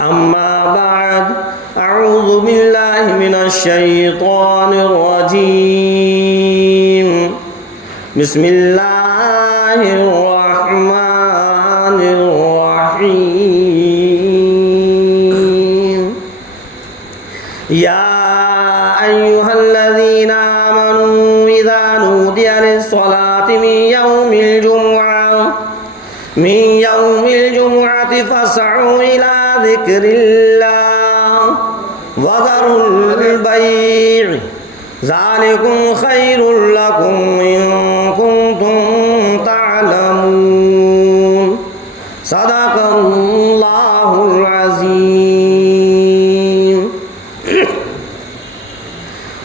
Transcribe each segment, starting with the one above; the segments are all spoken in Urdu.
أما بعد أعوذ بالله من الشيطان الرجيم بسم الله الرحمن الرحيم يا أيها الذين آمنوا إذا نودي للصلاة من يوم الجمعة فاسعوا إلى ذكر الله وذروا البيع ذلكم خير لكم إن كنتم تعلمون صدق الله العظيم.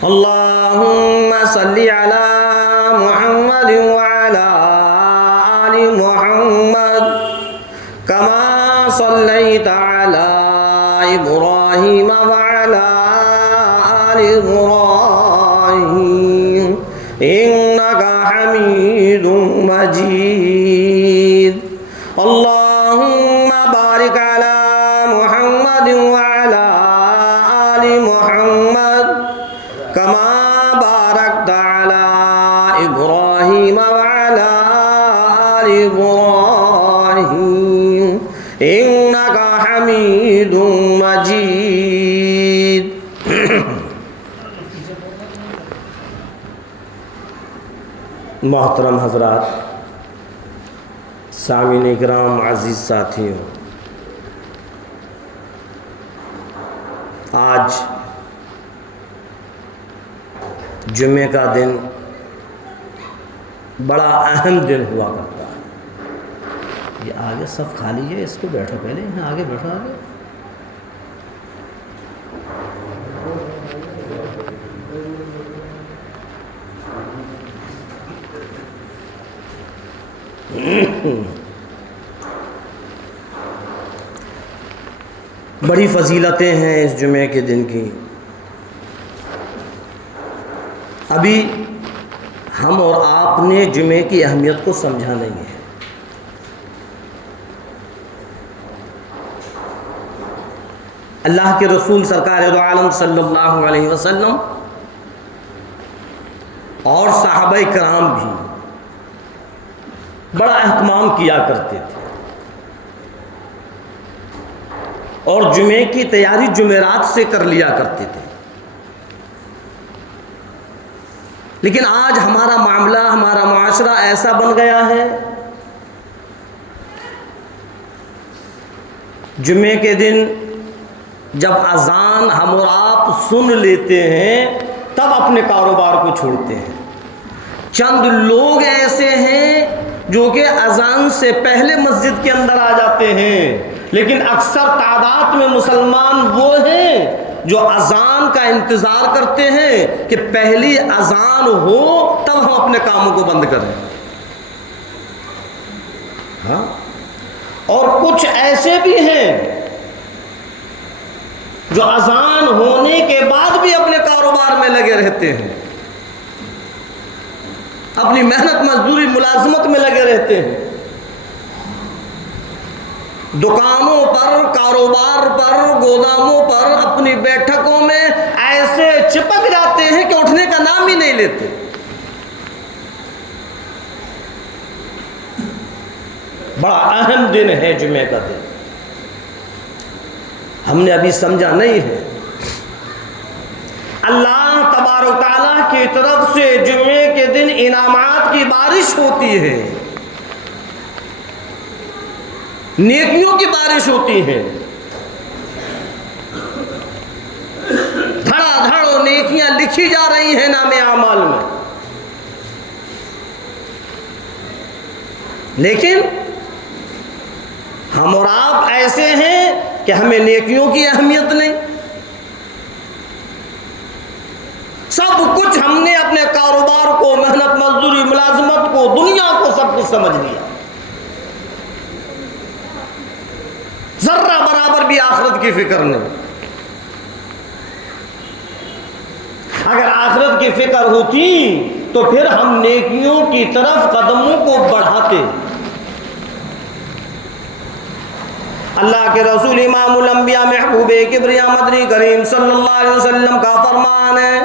اللهم صل على محمد وعلى آل محمد كما صليت على إبراهيم وعلى آل إبراهيم إنك حميد مجيد. اللهم بارك على محمد وعلى آل محمد كما باركت على إبراهيم وعلى آل إبراهيم إنك حميد مجيد. محترم حضرات، سامعین کرام، عزیز ساتھیوں، آج جمعے کا دن بڑا اہم دن ہوا کرتا ہے. یہ آگے سب خالی ہے، اس کو بیٹھو، پہلے یہاں آگے بیٹھو. آگے بڑی فضیلتیں ہیں اس جمعے کے دن کی. ابھی ہم اور آپ نے جمعے کی اہمیت کو سمجھا نہیں ہے. اللہ کے رسول سرکار دو عالم صلی اللہ علیہ وسلم اور صحابہ کرام بھی بڑا اہتمام کیا کرتے تھے اور جمعے کی تیاری جمعرات سے کر لیا کرتے تھے. لیکن آج ہمارا معاملہ، ہمارا معاشرہ ایسا بن گیا ہے، جمعے کے دن جب اذان ہم اور آپ سن لیتے ہیں تب اپنے کاروبار کو چھوڑتے ہیں. چند لوگ ایسے ہیں جو کہ اذان سے پہلے مسجد کے اندر آ جاتے ہیں، لیکن اکثر تعداد میں مسلمان وہ ہیں جو اذان کا انتظار کرتے ہیں کہ پہلی اذان ہو تب ہم اپنے کاموں کو بند کریں. ہاں، اور کچھ ایسے بھی ہیں جو اذان ہونے کے بعد بھی اپنے کاروبار میں لگے رہتے ہیں، اپنی محنت مزدوری ملازمت میں لگے رہتے ہیں، دکانوں پر، کاروبار پر، گوداموں پر، اپنی بیٹھکوں میں ایسے چپک جاتے ہیں کہ اٹھنے کا نام ہی نہیں لیتے. بڑا اہم دن ہے جمعے کا دن، ہم نے ابھی سمجھا نہیں ہے. اللہ تبارک و تعالیٰ کی طرف سے جمعے کے دن انعامات کی بارش ہوتی ہے، نیکیوں کی بارش ہوتی ہے. دھڑا دھڑ نیکیاں لکھی جا رہی ہیں نام اعمال میں. لیکن ہم اور آپ ایسے ہیں کہ ہمیں نیکیوں کی اہمیت نہیں. سب کچھ ہم نے اپنے کاروبار کو، محنت مزدوری ملازمت کو، دنیا کو، سب کچھ سمجھ لیا. ذرہ برابر بھی آخرت کی فکر نہیں. اگر آخرت کی فکر ہوتی تو پھر ہم نیکیوں کی طرف قدموں کو بڑھاتے. اللہ کے رسول امام الانبیاء محبوب کبریا مدنی کریم صلی اللہ علیہ وسلم کا فرمان ہے،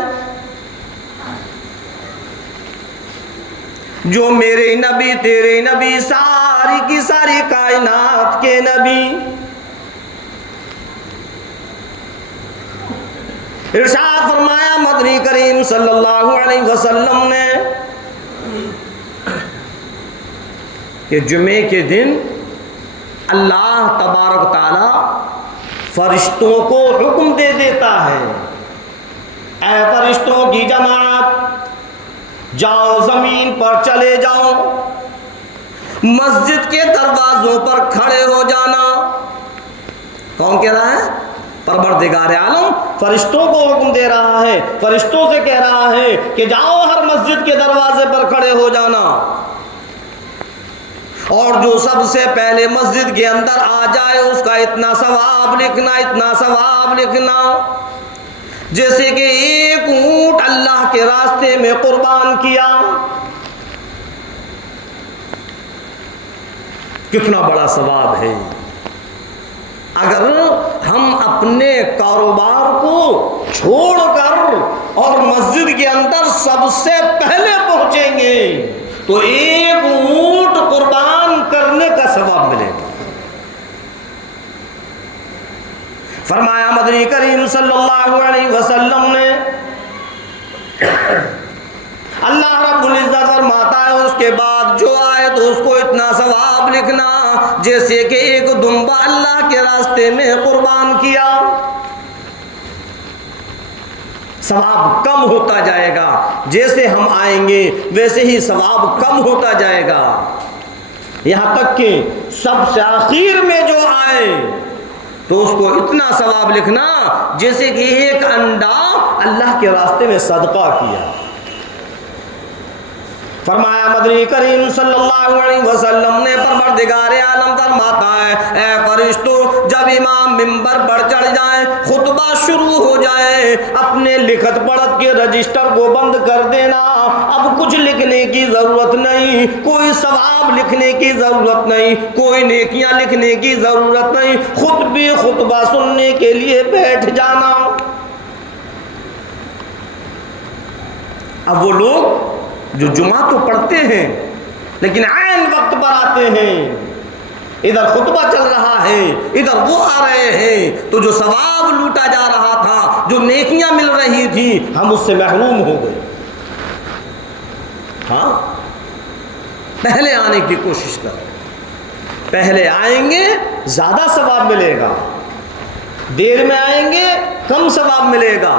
جو میرے نبی تیرے نبی ساری کی ساری کائنات کے نبی، ارشاد فرمایا مدنی کریم صلی اللہ علیہ وسلم نے کہ جمعے کے دن اللہ تبارک تعالی فرشتوں کو حکم دے دیتا ہے، اے فرشتوں کی جماعت جاؤ زمین پر چلے جاؤ، مسجد کے دروازوں پر کھڑے ہو جانا۔ کون کہہ رہا ہے؟ پروردگار عالم فرشتوں کو حکم دے رہا ہے، فرشتوں سے کہہ رہا ہے کہ جاؤ ہر مسجد کے دروازے پر کھڑے ہو جانا، اور جو سب سے پہلے مسجد کے اندر آ جائے اس کا اتنا ثواب لکھنا، اتنا ثواب لکھنا جیسے کہ ایک اونٹ اللہ کے راستے میں قربان کیا۔ کتنا بڑا ثواب ہے۔ اگر ہم اپنے کاروبار کو چھوڑ کر اور مسجد کے اندر سب سے پہلے پہنچیں گے تو ایک اونٹ قربان کرنے کا ثواب ملے گا۔ فرمایا مدنی کریم صلی اللہ علیہ وسلم نے، اللہ رب العزت فرماتا ہے اس کے بعد جو آئے تو اس کو اتنا ثواب لکھنا جیسے کہ ایک دمبا اللہ کے راستے میں قربان کیا۔ ثواب کم ہوتا جائے گا، جیسے ہم آئیں گے ویسے ہی ثواب کم ہوتا جائے گا، یہاں تک کہ سب سے آخر میں جو آئے تو اس کو اتنا ثواب لکھنا جیسے کہ ایک انڈا اللہ کے راستے میں صدقہ کیا۔ فرمایا مدنی کریم صلی اللہ علیہ وسلم نے، پروردگار عالم فرماتا ہے اے فرشتوں جب امام منبر پر چڑھ جائیں، خطبہ شروع ہو جائے، اپنے لکھت پڑھت کے رجسٹر کو بند کر دینا، اب کچھ لکھنے کی ضرورت نہیں، کوئی ثواب لکھنے کی ضرورت نہیں، کوئی نیکیاں لکھنے کی ضرورت نہیں، خود بھی خطبہ سننے کے لیے بیٹھ جانا۔ اب وہ لوگ جو جمعہ تو پڑھتے ہیں لیکن عین وقت پر آتے ہیں، ادھر خطبہ چل رہا ہے ادھر وہ آ رہے ہیں، تو جو ثواب لوٹا جا رہا تھا، جو نیکیاں مل رہی تھی، ہم اس سے محروم ہو گئے۔ ہاں، پہلے آنے کی کوشش کریں، پہلے آئیں گے زیادہ ثواب ملے گا، دیر میں آئیں گے کم ثواب ملے گا،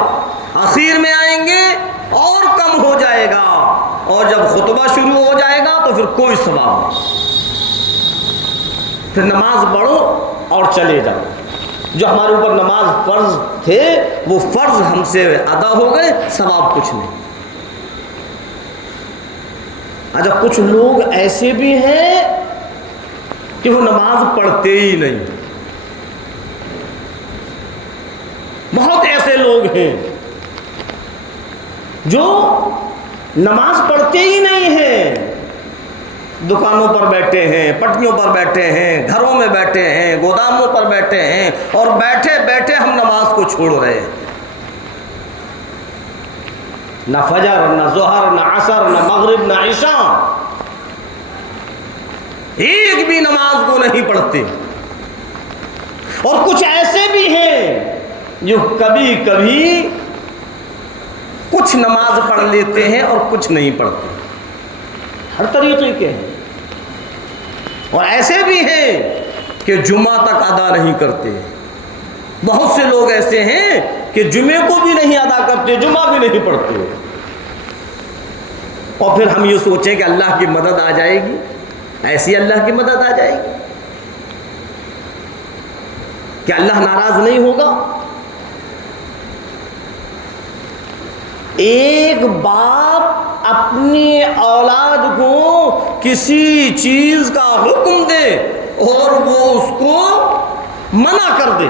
آخر میں آئیں گے اور کم ہو جائے گا، اور جب خطبہ شروع ہو جائے گا تو پھر کوئی ثواب نہیں۔ پھر نماز پڑھو اور چلے جاؤ، جو ہمارے اوپر نماز فرض تھے وہ فرض ہم سے ادا ہو گئے، ثواب کچھ نہیں۔ اچھا، کچھ لوگ ایسے بھی ہیں کہ وہ نماز پڑھتے ہی نہیں، بہت ایسے لوگ ہیں جو نماز پڑھتے ہی نہیں ہیں، دکانوں پر بیٹھے ہیں، پٹریوں پر بیٹھے ہیں، گھروں میں بیٹھے ہیں، گوداموں پر بیٹھے ہیں، اور بیٹھے بیٹھے ہم نماز کو چھوڑ رہے ہیں۔ نہ فجر، نہ ظہر، نہ عصر، نہ مغرب، نہ عشاء، ایک بھی نماز کو نہیں پڑھتے۔ اور کچھ ایسے بھی ہیں جو کبھی کبھی کچھ نماز پڑھ لیتے ہیں اور کچھ نہیں پڑھتے، ہر طریقے کے ہیں۔ اور ایسے بھی ہیں کہ جمعہ تک ادا نہیں کرتے، بہت سے لوگ ایسے ہیں کہ جمعے کو بھی نہیں ادا کرتے، جمعہ بھی نہیں پڑھتے، اور پھر ہم یہ سوچیں کہ اللہ کی مدد آ جائے گی، ایسی اللہ کی مدد آ جائے گی کہ اللہ ناراض نہیں ہوگا؟ ایک باپ اپنی اولاد کو کسی چیز کا حکم دے اور وہ اس کو منع کر دے،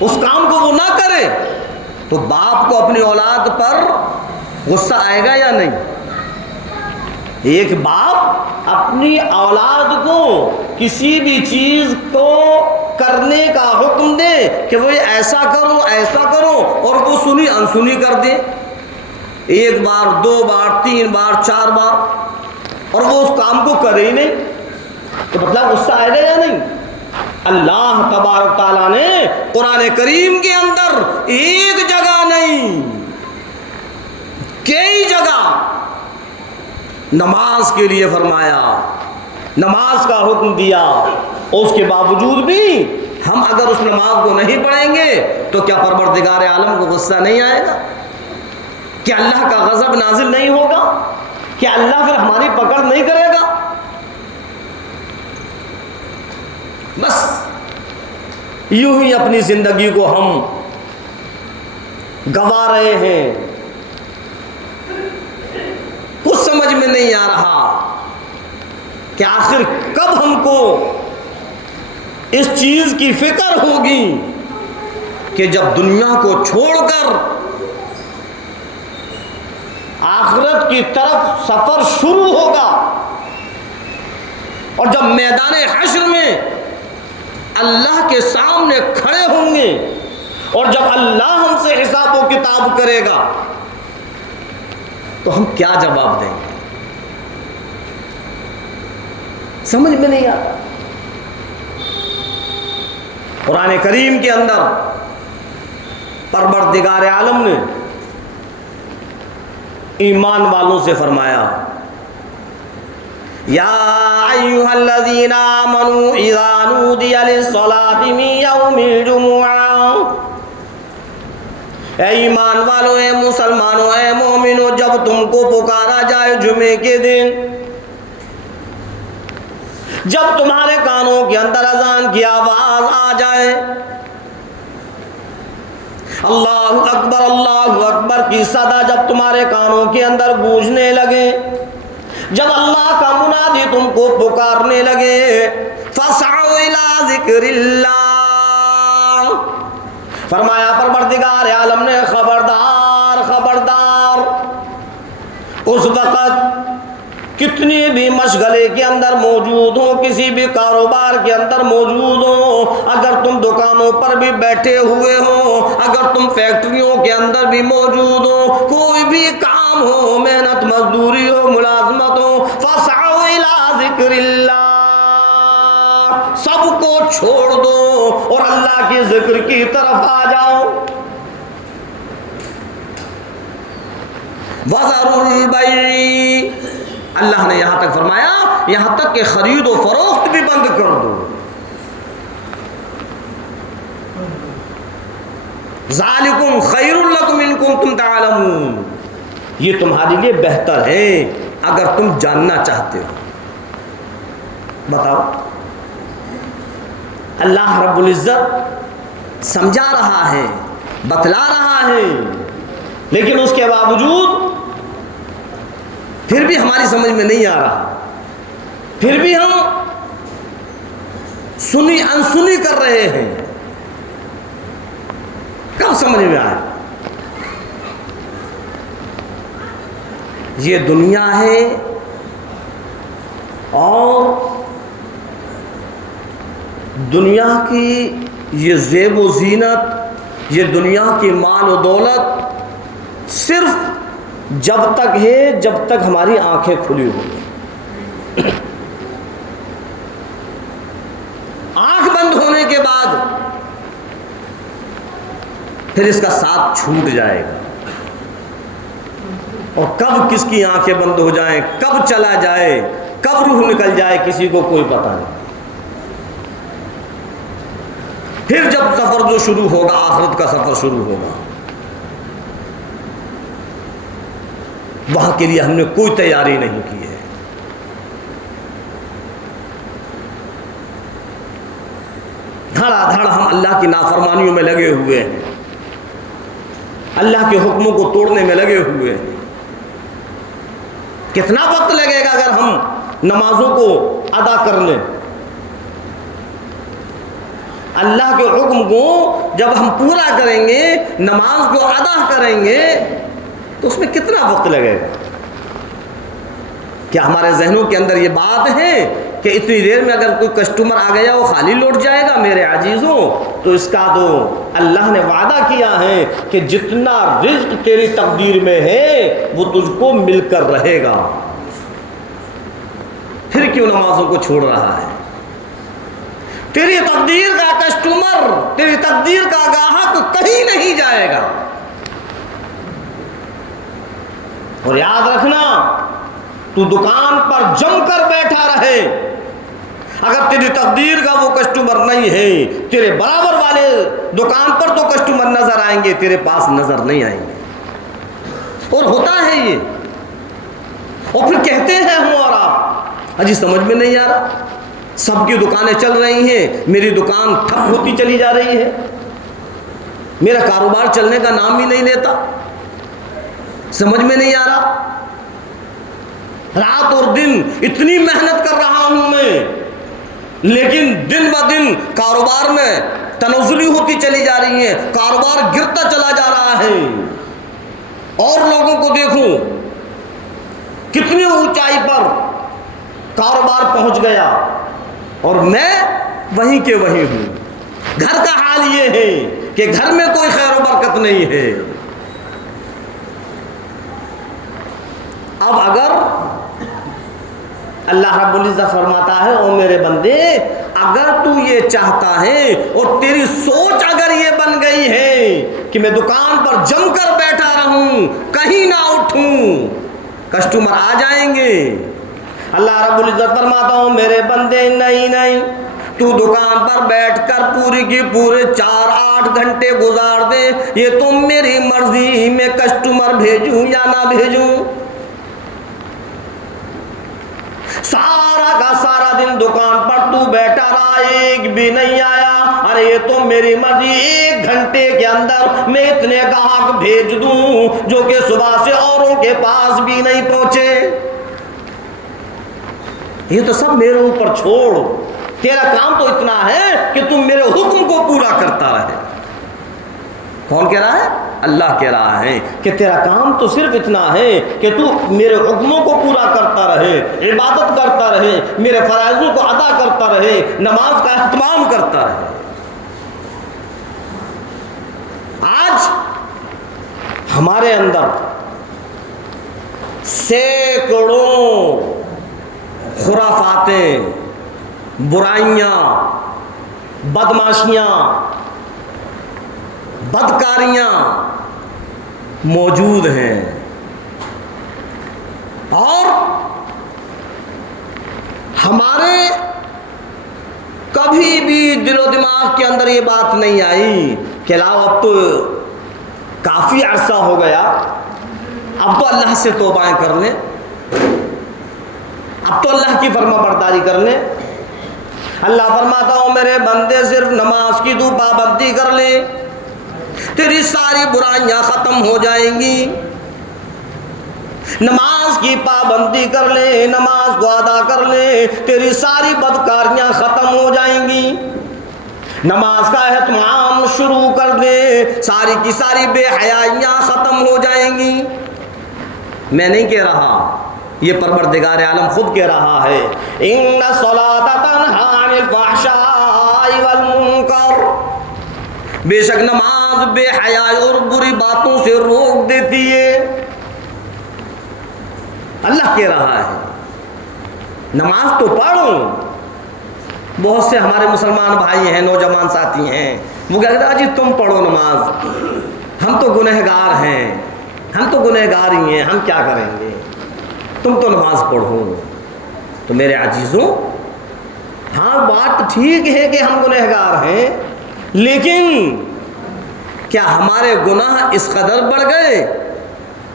اس کام کو وہ نہ کرے، تو باپ کو اپنی اولاد پر غصہ آئے گا یا نہیں؟ ایک باپ اپنی اولاد کو کسی بھی چیز کو کرنے کا حکم دے کہ وہ ایسا کرو اور وہ سنی انسنی کر دے، ایک بار، دو بار، تین بار، چار بار، اور وہ اس کام کو کرے ہی نہیں، تو مطلب غصہ آئے گا یا نہیں؟ اللہ تبارک تعالیٰ نے قرآن کریم کے اندر ایک جگہ نہیں، کئی جگہ نماز کے لیے فرمایا، نماز کا حکم دیا، اس کے باوجود بھی ہم اگر اس نماز کو نہیں پڑھیں گے تو کیا پروردگار عالم کو غصہ نہیں آئے گا؟ کیا اللہ کا غضب نازل نہیں ہوگا؟ کیا اللہ پھر ہماری پکڑ نہیں کرے گا؟ بس یوں ہی اپنی زندگی کو ہم گوا رہے ہیں، کچھ سمجھ میں نہیں آ رہا کہ آخر کب ہم کو اس چیز کی فکر ہوگی کہ جب دنیا کو چھوڑ کر آخرت کی طرف سفر شروع ہوگا، اور جب میدان حشر میں اللہ کے سامنے کھڑے ہوں گے اور جب اللہ ہم سے حساب و کتاب کرے گا تو ہم کیا جواب دیں گے؟ سمجھ میں نہیں آتا۔ قرآن کریم کے اندر پروردگار عالم نے ایمان والوں سے فرمایا، یا ایھا الذین آمنوا اذا نودی للصلاۃ من یوم الجمعہ، اے ایمان والوں، اے مسلمانوں، اے مومنوں، جب تم کو پکارا جائے جمعے کے دن، جب تمہارے کانوں کے اندر اذان کی آواز آ جائے، اللہ اکبر کی صدا جب تمہارے کانوں کے اندر گونجنے لگے، جب اللہ کا منادی تم کو پکارنے لگے، فاسعوا الی ذکر اللہ، فرمایا پروردگار عالم نے خبردار خبردار، اس وقت کتنی بھی مشغلے کے اندر موجود ہو، کسی بھی کاروبار کے اندر موجود ہو، اگر تم دکانوں پر بھی بیٹھے ہوئے ہو، اگر تم فیکٹریوں کے اندر بھی موجود ہو، کوئی بھی کام ہو، محنت مزدوری ہو، ملازمت ہو، فاسعوا الی ذکر اللہ، سب کو چھوڑ دو اور اللہ کے ذکر کی طرف آ جاؤ۔ وَذَرُوا الْبَيْعَ، اللہ نے یہاں تک فرمایا، یہاں تک کہ خرید و فروخت بھی بند کر دو۔ ذالکم خیر لکم ان کنتم تعلمون، یہ تمہارے لیے بہتر ہے اگر تم جاننا چاہتے ہو۔ بتاؤ، اللہ رب العزت سمجھا رہا ہے، بتلا رہا ہے، لیکن اس کے باوجود پھر بھی ہماری سمجھ میں نہیں آ رہا، پھر بھی ہم سنی انسنی کر رہے ہیں۔ کب سمجھ میں آئے؟ یہ دنیا ہے اور دنیا کی یہ زیب و زینت، یہ دنیا کی مال و دولت صرف جب تک ہے جب تک ہماری آنکھیں کھلی ہوئی، آنکھ بند ہونے کے بعد پھر اس کا ساتھ چھوٹ جائے گا، اور کب کس کی آنکھیں بند ہو جائیں، کب چلا جائے، کب روح نکل جائے، کسی کو کوئی پتہ نہیں۔ پھر جب سفر جو شروع ہوگا، آخرت کا سفر شروع ہوگا، وہاں کے لیے ہم نے کوئی تیاری نہیں کی ہے۔ دھڑا دھڑ ہم اللہ کی نافرمانیوں میں لگے ہوئے ہیں، اللہ کے حکموں کو توڑنے میں لگے ہوئے ہیں۔ کتنا وقت لگے گا اگر ہم نمازوں کو ادا کر لیں؟ اللہ کے حکم کو جب ہم پورا کریں گے، نماز کو ادا کریں گے، تو اس میں کتنا وقت لگے گا؟ کیا ہمارے ذہنوں کے اندر یہ بات ہے کہ اتنی دیر میں اگر کوئی کسٹمر آ گیا وہ خالی لوٹ جائے گا؟ میرے عزیزوں، تو اس کا تو اللہ نے وعدہ کیا ہے کہ جتنا رزق تیری تقدیر میں ہے وہ تجھ کو مل کر رہے گا۔ پھر کیوں نمازوں کو چھوڑ رہا ہے؟ تیری تقدیر کا کسٹمر، تیری تقدیر کا گاہک کہیں نہیں جائے گا۔ اور یاد رکھنا، تو دکان پر جم کر بیٹھا رہے، اگر تیری تقدیر کا وہ کسٹمر نہیں ہے، تیرے برابر والے دکان پر تو کسٹمر نظر آئیں گے، تیرے پاس نظر نہیں آئیں گے۔ اور ہوتا ہے یہ، اور پھر کہتے ہیں ہم اور آپ، اجی سمجھ میں نہیں آ رہا، سب کی دکانیں چل رہی ہیں، میری دکان ٹھپ ہوتی چلی جا رہی ہے، میرا کاروبار چلنے کا نام ہی نہیں لیتا، سمجھ میں نہیں آ رہا، رات اور دن اتنی محنت کر رہا ہوں میں، لیکن دن بہ دن کاروبار میں تنزلی ہوتی چلی جا رہی ہے، کاروبار گرتا چلا جا رہا ہے، اور لوگوں کو دیکھوں کتنی اونچائی پر کاروبار پہنچ گیا، اور میں وہیں کے وہیں ہوں۔ گھر کا حال یہ ہے کہ گھر میں کوئی خیر و برکت نہیں ہے۔ اب اگر اللہ رب العزت فرماتا ہے، او میرے بندے، اگر تو یہ چاہتا ہے اور تیری سوچ اگر یہ بن گئی ہے کہ میں دکان پر جم کر بیٹھا رہوں، کہیں نہ اٹھوں، کسٹمر آ جائیں گے، اللہ رب العزت فرماتا ہوں میرے بندے نہیں، تو دکان پر بیٹھ کر پوری کی پورے 4-8 گھنٹے گزار دے، یہ تو میری مرضی میں کسٹمر بھیجوں یا نہ بھیجوں۔ سارا کا سارا دن دکان پر تو بیٹھا رہا، ایک بھی نہیں آیا، ارے یہ تو میری مرضی، 1 گھنٹے کے اندر میں اتنے گاہک بھیج دوں جو کہ صبح سے اوروں کے پاس بھی نہیں پہنچے۔ یہ تو سب میرے اوپر چھوڑ، تیرا کام تو اتنا ہے کہ تم میرے حکم کو پورا کرتا رہے۔ کون کہہ رہا ہے؟ اللہ کہہ رہا ہے کہ تیرا کام تو صرف اتنا ہے کہ تو میرے حکموں کو پورا کرتا رہے، عبادت کرتا رہے، میرے فرائضوں کو ادا کرتا رہے، نماز کا اہتمام کرتا رہے۔ آج ہمارے اندر سینکڑوں خرافاتیں، برائیاں، بدماشیاں، بدکاریاں موجود ہیں، اور ہمارے کبھی بھی دل و دماغ کے اندر یہ بات نہیں آئی کہ لاؤ اب تو کافی عرصہ ہو گیا، اب تو اللہ سے توبہ کر لیں، اب تو اللہ کی فرما برداری کر لیں۔ اللہ فرماتا ہوں میرے بندے صرف نماز کی تو پابندی کر لیں، تیری ساری برائیاں ختم ہو جائیں گی۔ نماز کی پابندی کر لے، نماز کو ادا کر لے، تیری ساری بدکاریاں ختم ہو جائیں گی۔ نماز کا اہتمام شروع کر دے، ساری کی ساری بے حیائیاں ختم ہو جائیں گی۔ میں نہیں کہہ رہا، یہ پروردگار عالم خود کہہ رہا ہے، ان الصلاۃ تنہی عن الفحشاء والمنکر، بے شک نماز بے حیائی اور بری باتوں سے روک دیتی ہے۔ اللہ کہہ رہا ہے نماز تو پڑھو۔ بہت سے ہمارے مسلمان بھائی ہیں، نوجوان ساتھی ہیں، وہ کہتے ہیں جی تم پڑھو نماز، ہم تو گنہگار ہیں، ہم تو گنہگار ہی ہیں، ہم کیا کریں گے، تم تو نماز پڑھو۔ تو میرے عزیزوں، ہاں بات ٹھیک ہے کہ ہم گنہگار ہیں، لیکن کیا ہمارے گناہ اس قدر بڑھ گئے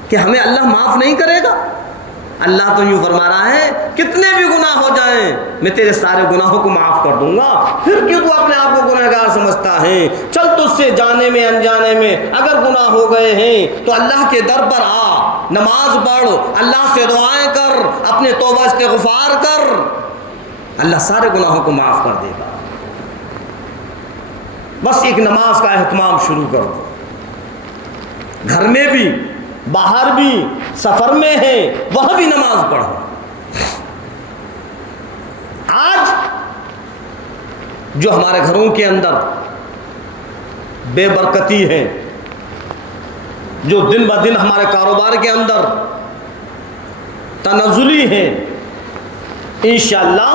کہ ہمیں اللہ معاف نہیں کرے گا؟ اللہ تو یوں فرما رہا ہے کتنے بھی گناہ ہو جائیں میں تیرے سارے گناہوں کو معاف کر دوں گا، پھر کیوں تو اپنے آپ کو گنہگار سمجھتا ہے؟ چل تجھ سے جانے میں انجانے میں اگر گناہ ہو گئے ہیں تو اللہ کے در پر آ، نماز پڑھ، اللہ سے دعائیں کر، اپنے توبہ استغفار کر، اللہ سارے گناہوں کو معاف کر دے گا۔ بس ایک نماز کا اہتمام شروع کر دو، گھر میں بھی، باہر بھی، سفر میں ہے وہاں بھی نماز پڑھو۔ جو ہمارے گھروں کے اندر بے برکتی ہے، جو دن بہ دن ہمارے کاروبار کے اندر تنزلی ہیں، انشاءاللہ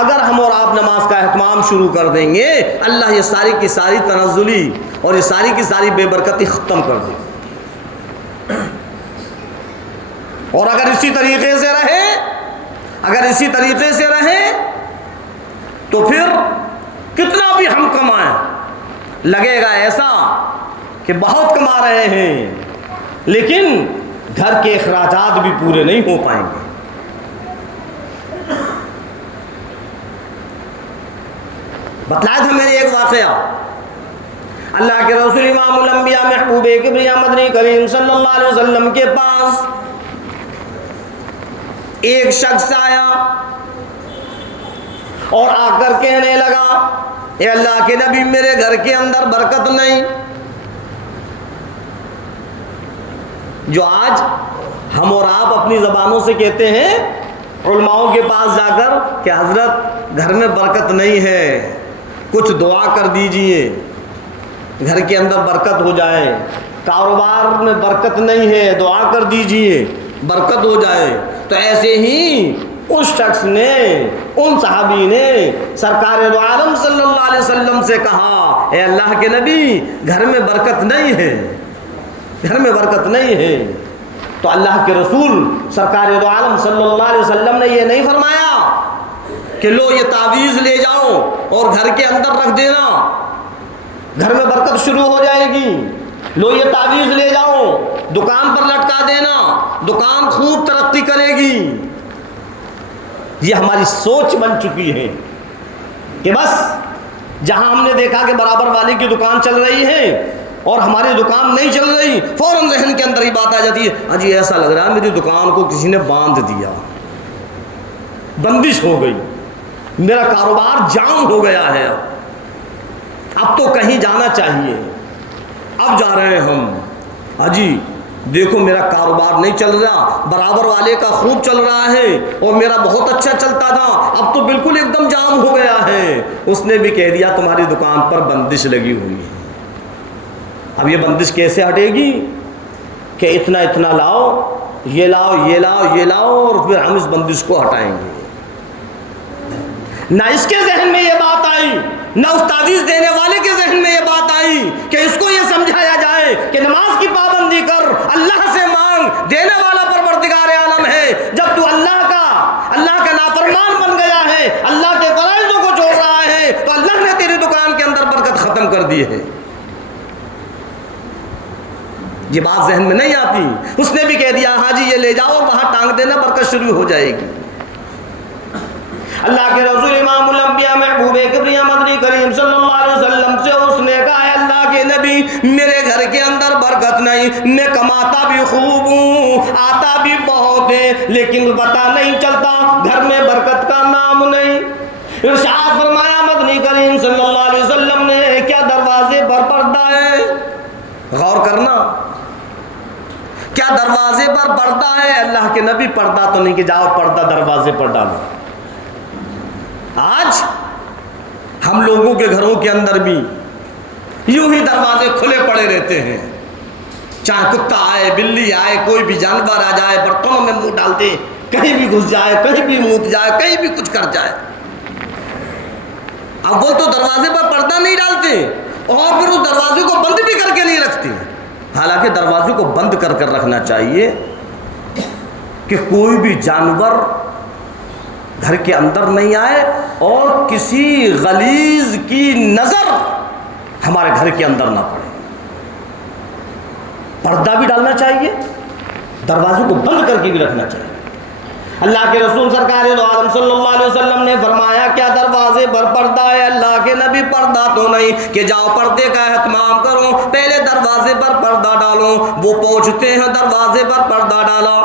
اگر ہم اور آپ نماز کا اہتمام شروع کر دیں گے، اللہ یہ ساری کی ساری تنزلی اور یہ ساری کی ساری بے برکتی ختم کر دے گی۔ اور اگر اسی طریقے سے رہے تو پھر کتنا بھی ہم کمائیں، لگے گا ایسا کہ بہت کما رہے ہیں، لیکن گھر کے اخراجات بھی پورے نہیں ہو پائیں گے۔ بتلایا تھا میں نے ایک واقعہ، اللہ کے رسول امام الانبیاء محبوب کبریا مدنی کریم صلی اللہ علیہ وسلم کے پاس ایک شخص آیا اور آ کر کہنے لگا، اے اللہ کے نبی میرے گھر کے اندر برکت نہیں۔ جو آج ہم اور آپ اپنی زبانوں سے کہتے ہیں علماؤں کے پاس جا کر کہ حضرت گھر میں برکت نہیں ہے، کچھ دعا کر دیجئے، گھر کے اندر برکت ہو جائے، کاروبار میں برکت نہیں ہے، دعا کر دیجئے برکت ہو جائے۔ تو ایسے ہی اس شخص نے، ان صحابی نے سرکار دو عالم صلی اللہ علیہ وسلم سے کہا، اے اللہ کے نبی گھر میں برکت نہیں ہے، گھر میں برکت نہیں ہے۔ تو اللہ کے رسول سرکار دو عالم صلی اللہ علیہ وسلم نے یہ نہیں فرمایا کہ لو یہ تعویذ لے جاؤ اور گھر کے اندر رکھ دینا، گھر میں برکت شروع ہو جائے گی، لو یہ تعویذ لے جاؤ دکان پر لٹکا دینا، دکان خوب ترقی کرے گی۔ یہ ہماری سوچ بن چکی ہے کہ بس جہاں ہم نے دیکھا کہ برابر والے کی دکان چل رہی ہے اور ہماری دکان نہیں چل رہی، فوراً ذہن کے اندر ہی بات آ جاتی ہے، ہاں جی ایسا لگ رہا ہے میری دکان کو کسی نے باندھ دیا، بندش ہو گئی، میرا کاروبار جام ہو گیا ہے، اب تو کہیں جانا چاہیے، اب جا رہے ہیں ہم، ہاں جی دیکھو میرا کاروبار نہیں چل رہا، برابر والے کا خوب چل رہا ہے اور میرا بہت اچھا چلتا تھا، اب تو بالکل ایک دم جام ہو گیا ہے۔ اس نے بھی کہہ دیا تمہاری دکان پر بندش لگی ہوئی ہے۔ اب یہ بندش کیسے ہٹے گی کہ اتنا اتنا لاؤ، یہ لاؤ یہ لاؤ یہ لاؤ، اور پھر ہم اس بندش کو ہٹائیں گے۔ نہ اس کے ذہن میں یہ بات آئی، نہ اس تعویذ دینے والے کے ذہن میں یہ بات آئی کہ اس کو یہ سمجھایا جائے کہ نماز کی پابندی کر، اللہ سے مانگ، دینے والا پروردگار عالم ہے۔ جب تو اللہ کا نافرمان بن گیا ہے، اللہ کے فرائضوں کو چھوڑ رہا ہے، تو اللہ نے تیری دکان کے اندر برکت ختم کر دی ہے۔ یہ بات ذہن میں نہیں آتی۔ اس نے بھی کہہ دیا ہاں جی یہ لے جاؤ اور وہاں ٹانگ دینا، برکت شروع ہو جائے گی۔ اللہ کے رسول امام الانبیاء محبوب کبریا مدنی کریم صلی اللہ علیہ وسلم سے اس نے کہا، اے اللہ کے نبی میرے گھر کے اندر برکت نہیں، میں کماتا بھی خوب ہوں، آتا بھی بہت ہے، لیکن پتہ نہیں چلتا، گھر میں برکت کا نام نہیں۔ ارشاد فرمایا مدنی کریم صلی اللہ علیہ وسلم نے، کیا دروازے پر پردہ ہے؟ غور کرنا، کیا دروازے پر پردہ ہے؟ اللہ کے نبی پردہ تو نہیں کہ جاؤ پردہ دروازے پر ڈالو۔ آج ہم لوگوں کے گھروں کے اندر بھی یوں ہی دروازے کھلے پڑے رہتے ہیں، چاہے کتا آئے، بلی آئے، کوئی بھی جانور آ جائے، برتنوں میں منہ ڈالتے، کہیں بھی گھس جائے، کہیں بھی مونت جائے، کہیں بھی کچھ کر جائے۔ اب وہ تو دروازے پر پردہ نہیں ڈالتے اور پھر اس دروازے کو بند بھی کر کے نہیں رکھتے، حالانکہ دروازے کو بند کر کر رکھنا چاہیے کہ کوئی بھی جانور گھر کے اندر نہیں آئے اور کسی غلیظ کی نظر ہمارے گھر کے اندر نہ پڑے۔ پردہ بھی ڈالنا چاہیے، دروازے کو بند کر کے بھی رکھنا چاہیے۔ اللہ کے رسول سرکار دو عالم صلی اللہ علیہ وسلم نے فرمایا، کیا دروازے پر پردہ ہے؟ اللہ کے نبی پردہ تو نہیں کہ جاؤ پردے کا اہتمام کرو، پہلے دروازے پر پردہ ڈالو۔ وہ پہنچتے ہیں دروازے پر پردہ ڈالا۔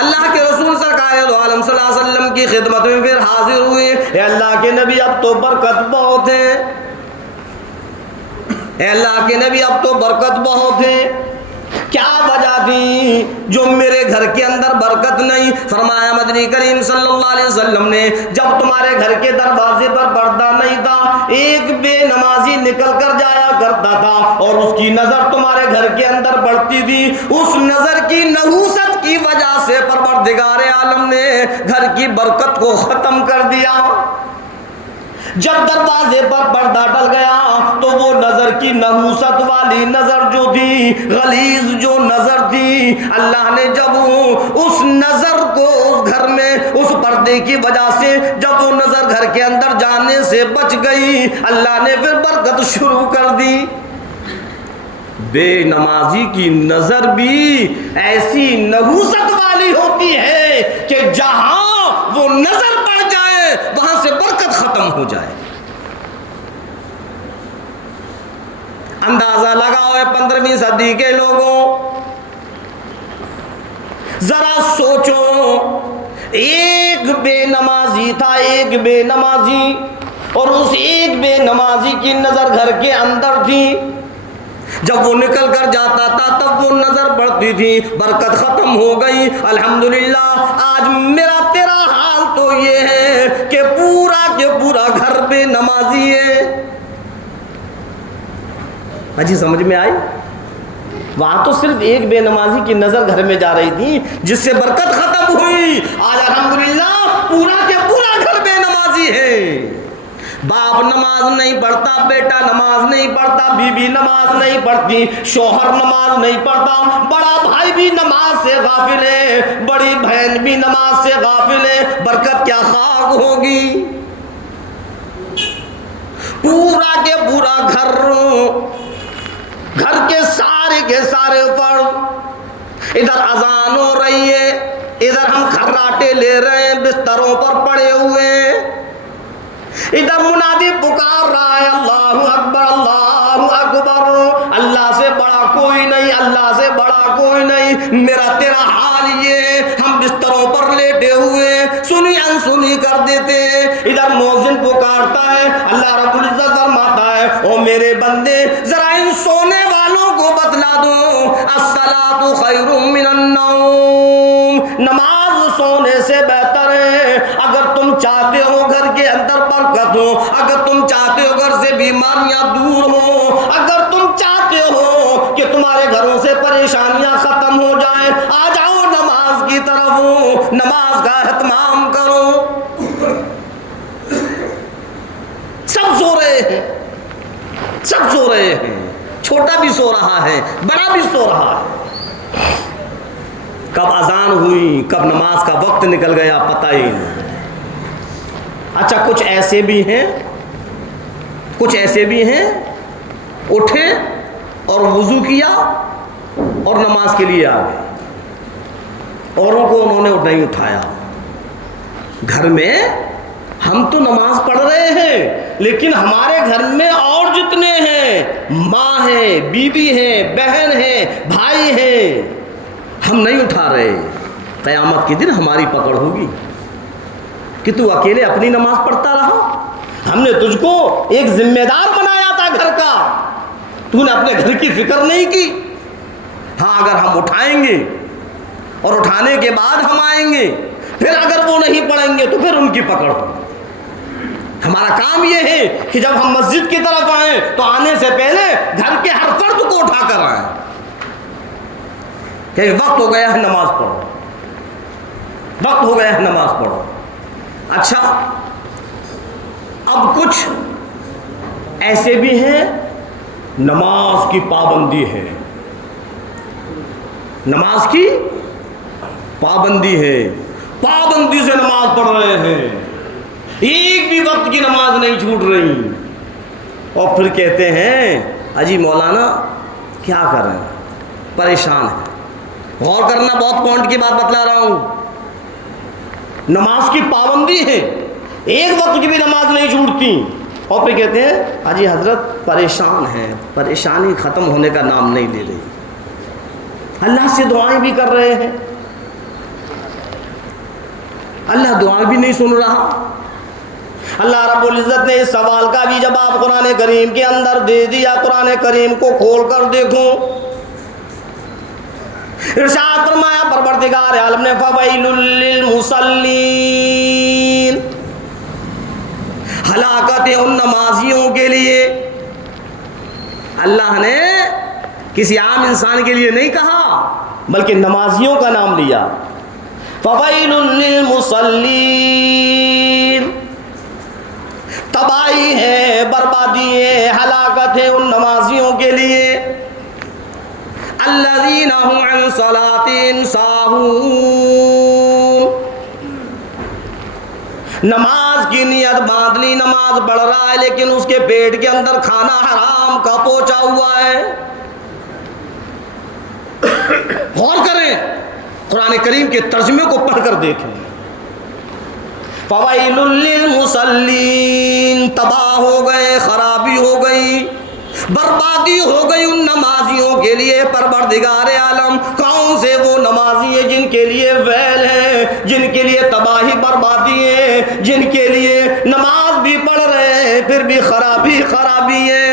اللہ کے رسول سرکار دو عالم صلی اللہ علیہ وسلم کی خدمت میں پھر حاضر ہوئے، اے اللہ کے نبی اب تو برکت بہت ہے، اے اللہ کے نبی اب تو برکت بہت ہے۔ کیا وجہ تھی جو میرے گھر کے اندر برکت نہیں؟ فرمایا مدنی کریم صلی اللہ علیہ وسلم نے جب تمہارے گھر کے دروازے پر پردہ نہیں تھا، ایک بے نمازی نکل کر جایا کرتا تھا اور اس کی نظر تمہارے گھر کے اندر پڑتی تھی، اس نظر کی نحوست کی وجہ سے پروردگار عالم نے گھر کی برکت کو ختم کر دیا۔ جب دروازے پر پردہ ڈل گیا تو وہ نظر کی نحوست والی نظر جو تھی، غلیظ جو نظر تھی، اللہ نے جب اس نظر کو اس گھر میں اس پردے کی وجہ سے جب وہ نظر گھر کے اندر جانے سے بچ گئی، اللہ نے پھر برکت شروع کر دی۔ بے نمازی کی نظر بھی ایسی نحوست والی ہوتی ہے کہ جہاں وہ نظر پڑ جائے وہاں سے برکت ختم ہو جائے۔ اندازہ لگاؤ 15ویں صدی کے لوگوں، ذرا سوچو، ایک بے نمازی تھا، ایک بے نمازی، اور اس ایک بے نمازی کی نظر گھر کے اندر تھی، جب وہ نکل کر جاتا تھا تب وہ نظر پڑتی تھی، برکت ختم ہو گئی۔ الحمدللہ آج میرا تیرا حال تو یہ ہے کہ پورا کے پورا گھر بے نمازی ہے۔ اجی سمجھ میں آئی؟ وہاں تو صرف ایک بے نمازی کی نظر گھر میں جا رہی تھی جس سے برکت ختم ہوئی، آج الحمدللہ پورا کے پورا گھر بے نمازی ہے۔ باپ نماز نہیں پڑھتا، بیٹا نماز نہیں پڑھتا، بیوی نماز نہیں پڑھتی، شوہر نماز نہیں پڑھتا، بڑا بھائی بھی نماز سے غافل ہے، بڑی بہن بھی نماز سے غافل ہے، برکت کیا خاک ہوگی؟ پورا کے پورا گھر کے سارے فرد، ادھر اذان ہو رہی ہے، ادھر ہم کھراٹے لے رہے ہیں، بستروں پر پڑے ہوئے ہیں، ادھر منادی پکار رہا ہے اللہ اکبر اللہ اکبر، اللہ سے بڑا کوئی نہیں، اللہ سے بڑا کوئی نہیں۔ میرا تیرا حال یہ، ہم بستروں پر لیٹے ہوئے سنی انسنی کر دیتے ہیں، ادھر مؤذن پکارتا ہے، اللہ رب العزت فرماتا ہے او میرے بندے ذرا ان سونے والوں کو بتلا دو، الصلاۃ خیر من النوم، نماز سونے سے بہتر ہے۔ اگر تم چاہتے ہو گھر کے اندر برکت ہو، اگر تم چاہتے ہو گھر سے بیماریاں دور ہو، اگر تم چاہتے ہو کہ تمہارے گھروں سے پریشانیاں ختم ہو جائیں، آ جاؤ نماز کی طرف، نماز کا اہتمام کرو۔ سب سو رہے ہیں، سب سو رہے ہیں، چھوٹا بھی سو رہا ہے، بڑا بھی سو رہا ہے۔ کب اذان ہوئی، کب نماز کا وقت نکل گیا پتہ ہی نہیں۔ اچھا کچھ ایسے بھی ہیں اٹھے اور وضو کیا اور نماز کے لیے آ گئے، اوروں کو انہوں نے نہیں اٹھایا۔ گھر میں ہم تو نماز پڑھ رہے ہیں لیکن ہمارے گھر میں اور جتنے ہیں، ماں ہیں، بیوی ہیں، بہن ہیں، بھائی ہیں، ہم نہیں اٹھا رہے۔ قیامت کے دن ہماری پکڑ ہوگی کہ تو اکیلے اپنی نماز پڑھتا رہا، ہم نے تجھ کو ایک ذمہ دار بنایا تھا گھر کا، تو نے اپنے گھر کی فکر نہیں کی۔ ہاں اگر ہم اٹھائیں گے اور اٹھانے کے بعد ہم آئیں گے، پھر اگر وہ نہیں پڑھیں گے تو پھر ان کی پکڑ ہو۔ ہمارا کام یہ ہے کہ جب ہم مسجد کی طرف آئیں تو آنے سے پہلے گھر کے ہر فرد کو اٹھا کر آئیں کہ وقت ہو گیا ہے نماز پڑھو، وقت ہو گیا ہے نماز پڑھو۔ اچھا اب کچھ ایسے بھی ہیں نماز کی پابندی ہے، نماز کی پابندی ہے، پابندی سے نماز پڑھ رہے ہیں، ایک بھی وقت کی نماز نہیں چھوٹ رہی، اور پھر کہتے ہیں اجی مولانا کیا کر رہے ہیں، پریشان ہے۔ غور کرنا، بہت پوائنٹ کی بات بتلا رہا ہوں۔ نماز کی پابندی ہے، ایک وقت کی بھی نماز نہیں چھوٹتی، اور پھر کہتے ہیں حاجی حضرت پریشان ہیں، پریشانی ختم ہونے کا نام نہیں لے رہی، اللہ سے دعائیں بھی کر رہے ہیں، اللہ دعائیں بھی نہیں سن رہا۔ اللہ رب العزت نے اس سوال کا بھی جواب قرآن کریم کے اندر دے دیا۔ قرآن کریم کو کھول کر دیکھو، ارشاد فرمایا پروردگار عالم نے فویل للمصلین، ہلاکت ہے ان نمازیوں کے لیے۔ اللہ نے کسی عام انسان کے لیے نہیں کہا بلکہ نمازیوں کا نام لیا، فویل للمصلین، تباہی ہے، بربادی ہے، ہلاکت ہے ان نمازیوں کے لیے، الذین هم عن صلاتهم ساہون، نماز کی نیت باندھ لی، نماز پڑھ رہا ہے لیکن اس کے پیٹ کے اندر کھانا حرام کا پہنچا ہوا ہے۔ غور کریں، قرآن کریم کے ترجمے کو پڑھ کر دیکھیں۔ فویل للمصلین، تباہ ہو گئے، خرابی ہو گئی، بربادی ہو گئی ان نمازیوں کے لیے۔ پروردگار عالم کون سے وہ نمازی ہیں جن کے لیے ویل ہے، جن کے لیے تباہی بربادی ہے، جن کے لیے نماز بھی پڑھ رہے ہیں پھر بھی خرابی خرابی ہے۔